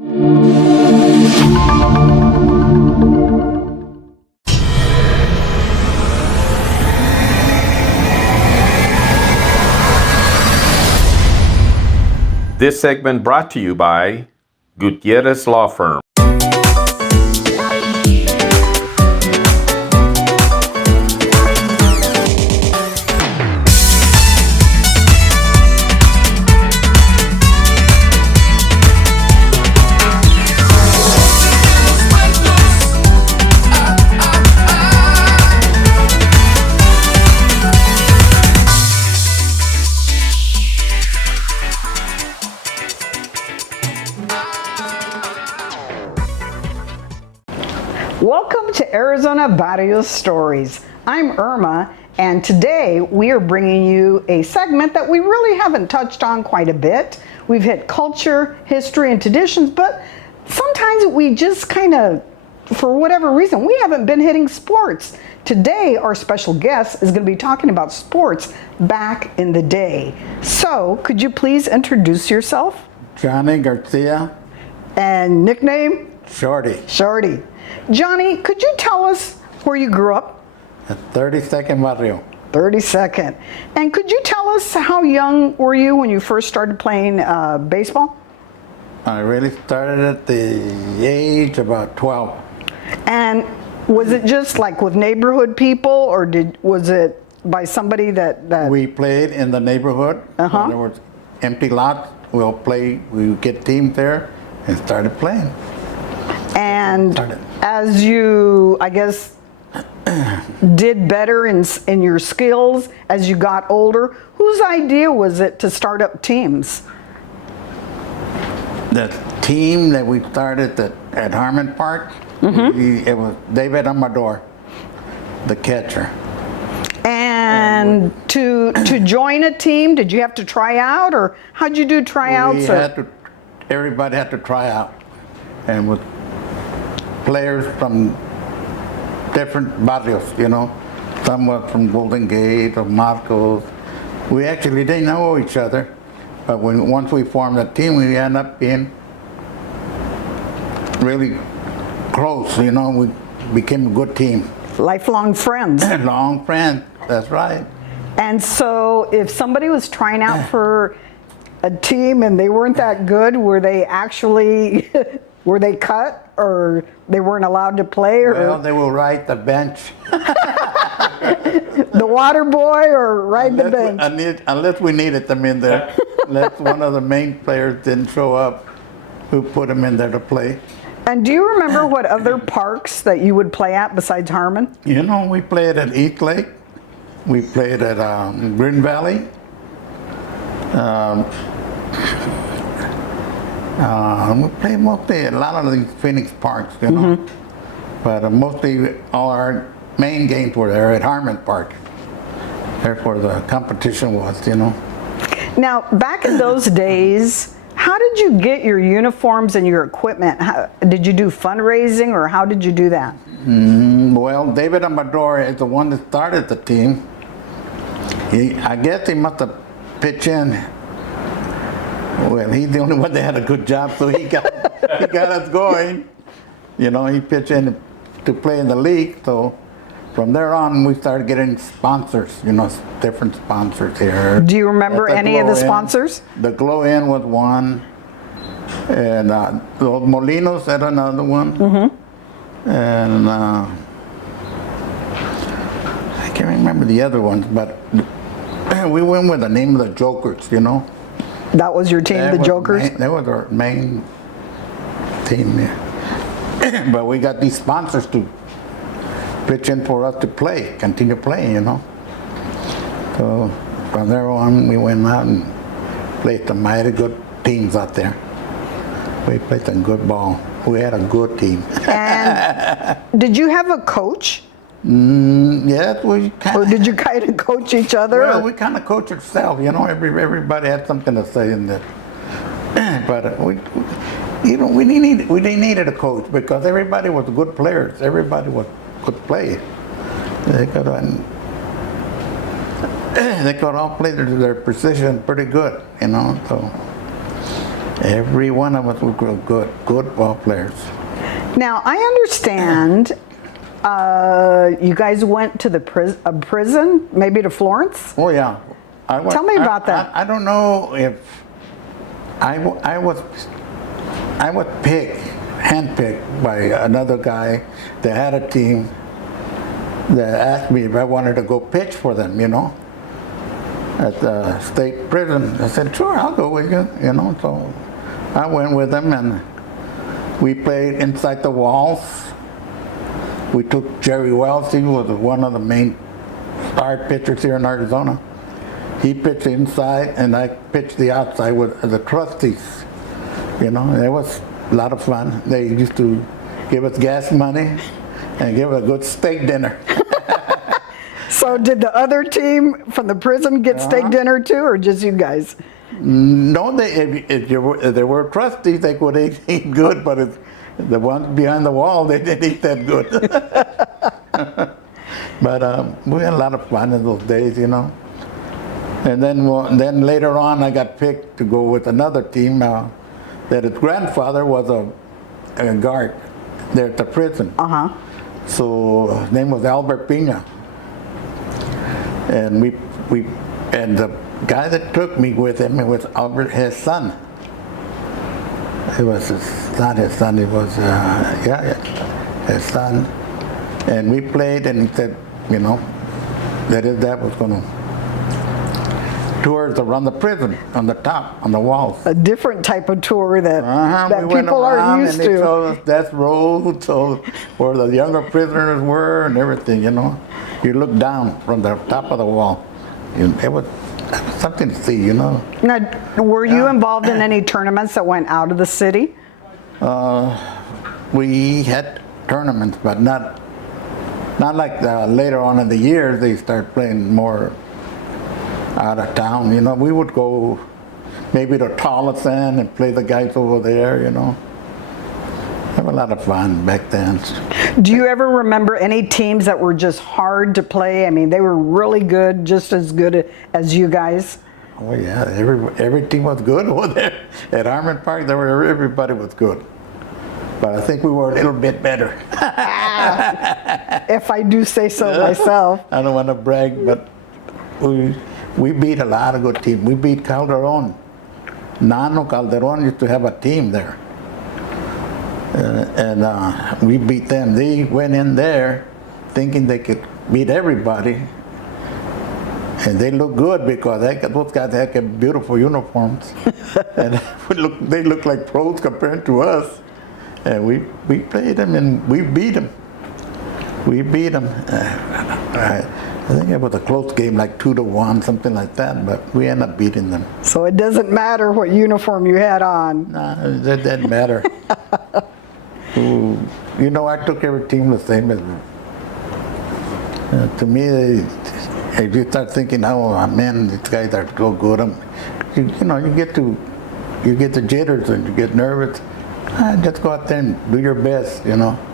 This segment brought to you by Gutierrez Law Firm. Welcome to Arizona Barrio Stories. I'm Irma, and today we are bringing you a segment that we really haven't touched on quite a bit. We've hit culture, history, and traditions, but sometimes we just kind of, for whatever reason, we haven't been hitting sports. Today, our special guest is going to be talking about sports back in the day. So, could you please introduce yourself? Johnny Garcia. And nickname? Shorty. Shorty. Johnny, could you tell us where you grew up? At 32nd Barrio. 32nd. And could you tell us how young were you when you first started playing baseball? I really started at the age about 12. And was it just like with neighborhood people, or was it by somebody that... We played in the neighborhood. Uh-huh. There was empty lots. We would get teams there and started playing. And as you, I guess, did better in your skills as you got older, whose idea was it to start up teams? The team that we started at Harmon Park, it was David Amador, the catcher. And to join a team, did you have to try out, or how'd you do tryouts? Everybody had to try out, and with players from different barrios, you know. Some were from Golden Gate or Marcos. We actually didn't know each other, but once we formed a team, we ended up being really close, you know. We became a good team. Lifelong friends. Long friends, that's right. And so if somebody was trying out for a team and they weren't that good, were they actually, were they cut, or they weren't allowed to play? Or well, they will ride the bench. The water boy, or ride the bench? Unless we needed them in there. Unless one of the main players didn't show up, who put them in there to play. And do you remember what other parks that you would play at besides Harmon? You know, we played at East Lake. We played at Green Valley. We played mostly a lot of these Phoenix parks, you know. But mostly all our main games were there at Harmon Park. Therefore, the competition was, you know. Now, back in those days, how did you get your uniforms and your equipment? Did you do fundraising, or how did you do that? Well, David Amador is the one that started the team. I guess he must have pitched in. Well, he's the only one that had a good job, so he got us going. You know, he pitched in to play in the league, so from there on we started getting sponsors, you know, different sponsors here. Do you remember any of the sponsors? The Glow Inn was one, and Los Molinos had another one, and I can't remember the other ones, but we went with the name of the Jokers, you know. That was your team, the Jokers? That was our main team, yeah. But we got these sponsors to pitch in for us to play, continue playing, you know. So from there on, we went out and played some mighty good teams out there. We played some good ball. We had a good team. And did you have a coach? Yes, we kind of. Or did you kind of coach each other? Well, we kind of coach ourselves, you know. Everybody had something to say in that. But we needed a coach because everybody was good players. Everybody could play. They could all play their position pretty good, you know. So Every one of us were good ball players. Now, I understand you guys went to the prison, maybe to Florence? Oh yeah. Tell me about that. I don't know if I was handpicked by another guy that had a team that asked me if I wanted to go pitch for them, at the state prison. I said, sure, I'll go with you, So I went with them and we played inside the walls. We took Jerry Wells. He was one of the main star pitchers here in Arizona. He pitched inside and I pitched the outside with the trustees. It was a lot of fun. They used to give us gas money and give us a good steak dinner. So did the other team from the prison get steak dinner too, or just you guys? No, if there were trustees, they could eat good, but the ones behind the wall, they didn't eat that good. But we had a lot of fun in those days, And then later on, I got picked to go with another team. That his grandfather was a guard there at the prison. So his name was Albert Pina. And and the guy that took me with him, it was Albert, his son. It was not his son, it was, his son. And we played and he said, that was going to tours around the prison on the top, on the walls. A different type of tour that we people aren't used and they to. showed us death row, told where the younger prisoners were and everything, You look down from the top of the wall. It was something to see, Now, were you involved in any tournaments that went out of the city? We had tournaments, but not like later on in the years they start playing more out of town. We would go maybe to Tolleson and play the guys over there, Have a lot of fun back then. Do you ever remember any teams that were just hard to play? I mean, they were really good, just as good as you guys? Oh yeah, every team was good over there. At Harmon Park, everybody was good. But I think we were a little bit better. If I do say so myself. I don't want to brag, but we beat a lot of good teams. We beat Calderon. Nano Calderon used to have a team there. And we beat them. They went in there thinking they could beat everybody. And they looked good because those guys had beautiful uniforms. And they looked like pros compared to us. And we played them and we beat them. I think it was a close game, like 2-1, something like that, but we ended up beating them. So it doesn't matter what uniform you had on? No, that didn't matter. I took every team the same as to me, if you start thinking, oh man, these guys are so good, you get the jitters and you get nervous. Just go out there and do your best,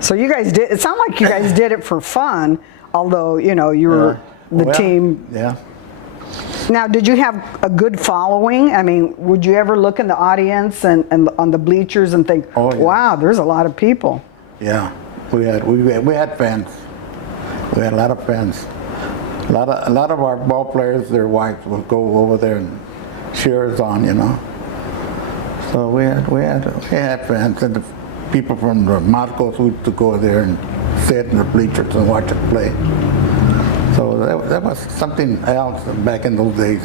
So you guys did, it sounded like you guys did it for fun, although, you were the team. Yeah. Now, did you have a good following? I mean, would you ever look in the audience and on the bleachers and think, wow, there's a lot of people? Yeah, we had fans. We had a lot of fans. A lot of our ball players, their wives would go over there and cheer us on, So we had fans, and the people from the Marcos used to go there and sit in the bleachers and watch us play. So that was something else back in those days,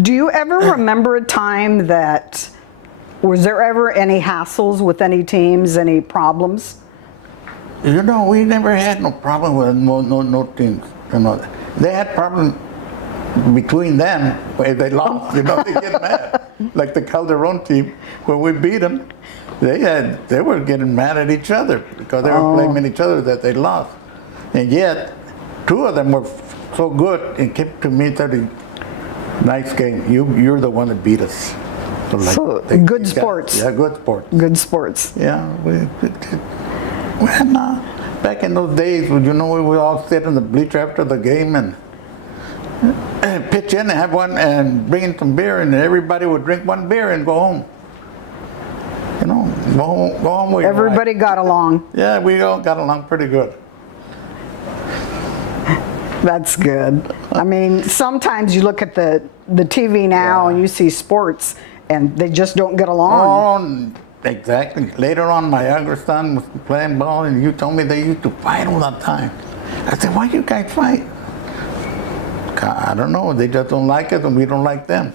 Do you ever remember a time that, was there ever any hassles with any teams, any problems? We never had no problem with no teams. They had problems between them if they lost. They get mad. Like the Calderon team, when we beat them, they were getting mad at each other because they were blaming each other that they lost. And yet, two of them were so good and kept to me 30. Nice game. You're the one that beat us. So good sports. Yeah, good sports. Good sports. Yeah, back in those days, we would all sit in the bleacher after the game and pitch in and have one and bring in some beer, and everybody would drink one beer and go home. Go home with your wife. Everybody got along. Yeah, we all got along pretty good. That's good. I mean, sometimes you look at the TV now and you see sports and they just don't get along. Oh, exactly. Later on, my younger son was playing ball, and you told me they used to fight all the time. I said, why you guys fight? I don't know. They just don't like us, and we don't like them.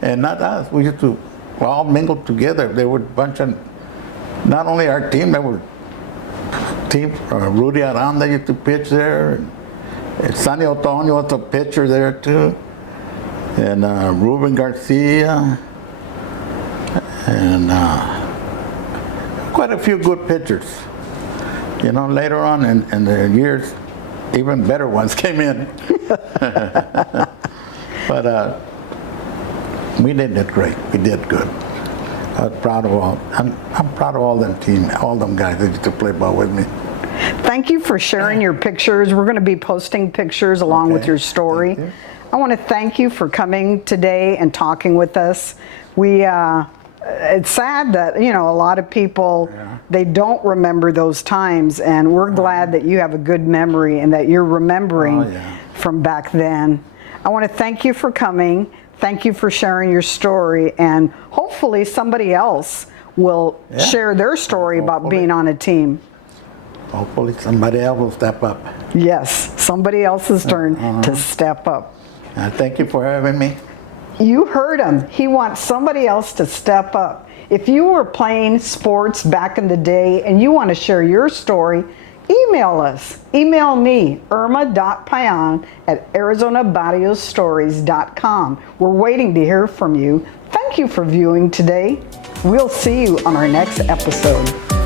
And not us. We used to all mingle together. There were a bunch of, not only our team, there were team, Rudy Aranda used to pitch there. And Sonny Otoño was a pitcher there too. And Ruben Garcia. And quite a few good pitchers. You know, later on in the years, even better ones came in. But we did great. We did good. I was proud of all. I'm proud of all them team, all them guys that used to play ball with me. Thank you for sharing your pictures. We're going to be posting pictures along with your story. You. I want to thank you for coming today and talking with us. It's sad that, you know, a lot of people, they don't remember those times, and we're glad that you have a good memory and that you're remembering from back then. I want to thank you for coming. Thank you for sharing your story, and hopefully somebody else will share their story about being on a team. Hopefully somebody else will step up. Yes, somebody else's turn to step up. Thank you for having me. You heard him. He wants somebody else to step up. If you were playing sports back in the day and you want to share your story, email us. Email me, irma.payan@arizonabarriosstories.com. We're waiting to hear from you. Thank you for viewing today. We'll see you on our next episode.